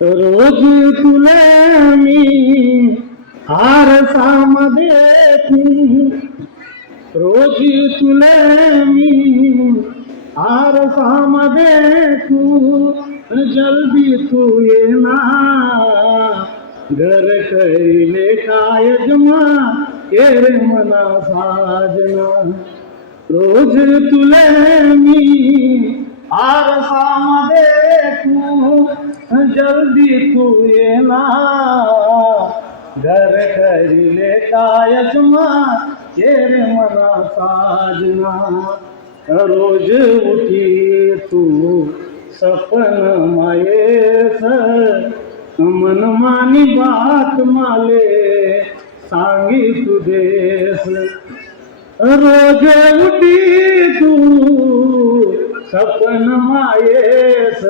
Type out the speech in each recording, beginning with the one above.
रोज तुला मी आरसामध्ये रोज तुला मी आरसामध्ये तू जल्दी तू येना घर कैले काय जमा रे मना साजना। रोज तुला मी जल्दी तू येना घर करिले कायच रे मना साजना। रोज उठी तू सपन मायेस मन मानी बात माले, सांगी तुझेस रोज उठी तू सपन मायेस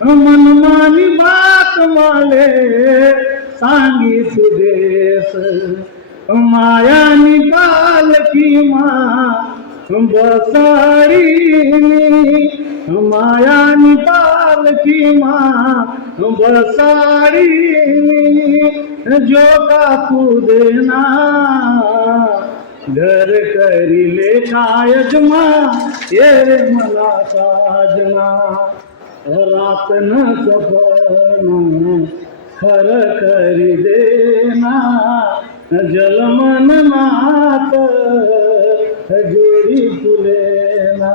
मन मानी बात माले सांगी तुझेस माया निकाल की मा बसारी माया निकाल की माँ बसारी जो का देना घर करिले कायज माँ, ये मला साजना रात न सपन खर करी देना जलमन नात जोडी तुलेना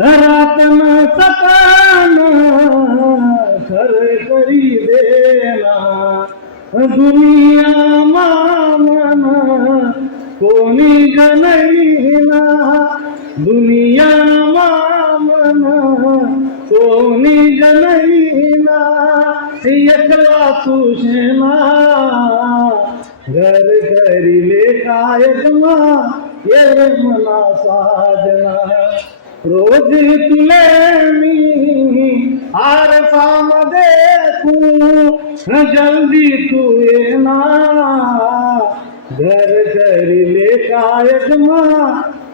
रातन सपन खर करी देना, दुनिया मामन कोणी गणैना दुनिया कोणी गणैना एकला तुझेना घर करिले कायकमा ये मला साजना। रोज तुले मी आरसामध्ये तू जल्दी तू येना घर करिले कायकमा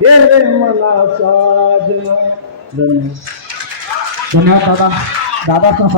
ये मला साजना। धन्यवाद। ধন্যবাদ দাদা দাদা আপনার